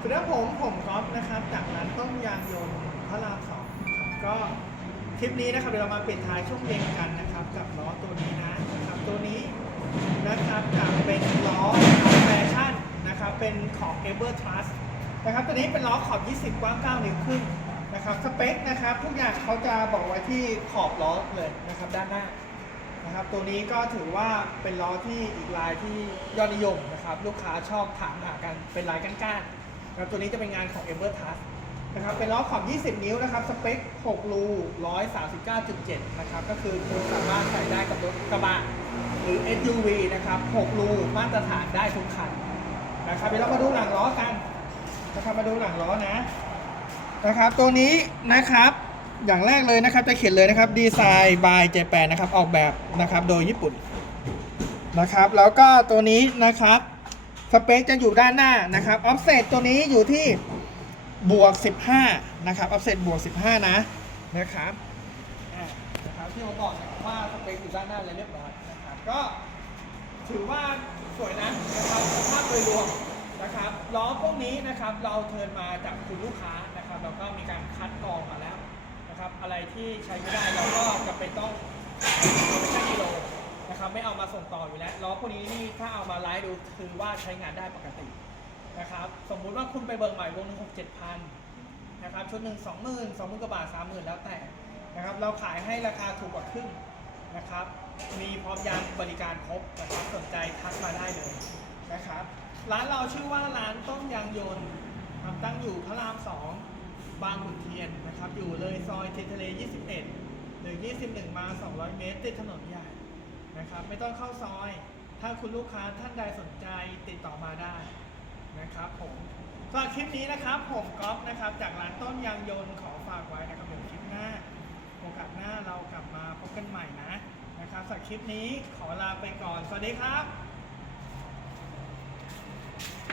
สวัสดีครับผมผมก๊อฟนะครับ จากร้านต้มยางยนต์พระรามสองครับก็คลิปนี้นะครับเดี๋ยวเรามาปิดท้ายช่วงเย็นกันนะครับ กับล้อตัวนี้นะนะครับตัวนี้นะครับจะเป็นล้อแฟชั่นนะครับเป็นของ e v e r Trust นะครับตัวนี้เป็นล้อขอบ 20 กว้าง 9 นิ้วครึ่งนะครับสเปคนะครับทุกอย่างเขาจะบอกไว้ที่ขอบล้อเลยนะครับด้านหน้านะครับตัวนี้ก็ถือว่าเป็นล้อที่อีกลายที่ยอดนิยมนะครับลูกค้าชอบถามหากันเป็นลายก้านๆ แล้วตัวนี้จะเป็นงานของ e v e r t u s นะครับเป็นล้อขอบ 20 นิ้วนะครับ สเปค 6 รู 139.7 นะครับ ก็คือคุณสามารถใส่ได้กับรถกระบะหรือ SUV นะครับ 6 รูมาตรฐานได้ทุกคันนะครับเดี๋ยวเรามาดูหลังล้อกันนะครับมาดูหลังล้อนะนะครับตัวนี้นะครับอย่างแรกเลยนะครับจะเขียนเลยนะครับดีไซน์บายเจแปนนะครับออกแบบนะครับโดยญี่ปุ่นนะครับ แล้วก็ตัวนี้นะครับ สเปคจะอยู่ด้านหน้านะครับออฟเซตตัวนี้อยู่ที่บวก 15 นะครับออฟเซตบวก 15 นะนะครับอ่านะครับที่ผมบอกว่าสเปคอยู่ด้านหน้าเลยเรียบร้อยนะครับก็ถือว่าสวยนะนะครับภาพโดยรวมนะครับล้อพวกนี้นะครับเราเทินมาจากคุณลูกค้านะครับเราก็มีการคัดกรองมาแล้วนะครับอะไรที่ใช้ไม่ได้เราก็จะเป็นต้องชั่งกิโล อยู่แล้วล้อพวกนี้นี่ถ้าเอามาไลฟ์ดูคือว่าใช้งานได้ปกตินะครับ สมมุติว่าคุณไปเบิกใหม่วงหนึ่งหกเจ็ดพันนะครับชุดหนึ่งสองหมื่นสองหมื่นกว่าบาทสามหมื่นแล้วแต่นะครับ เราขายให้ราคาถูกกว่าครึ่งนะครับ มีพร้อมยางบริการครบนะครับสนใจทักมาได้เลยนะครับ ร้านเราชื่อว่าร้านต้มยางยนต์ครับตั้งอยู่พระราม2บางขุนเทียนนะครับ อยู่เลยซอยเทียนทะเล 21 หรือ 21 มา 200 เมตรติดถนนใหญ่ นะครับ ไม่ต้องเข้าซอย ถ้าคุณลูกค้าท่านใดสนใจติดต่อมาได้นะครับผมสำหรับคลิปนี้นะครับผมก๊อฟนะครับ จากร้านต้นยางยนต์ขอฝากไว้นะครับเดี๋ยวคลิปหน้าโอกาสหน้าเรากลับมาพบกันใหม่นะนะครับสำหรับคลิปนี้ขอลาไปก่อน สวัสดีครับ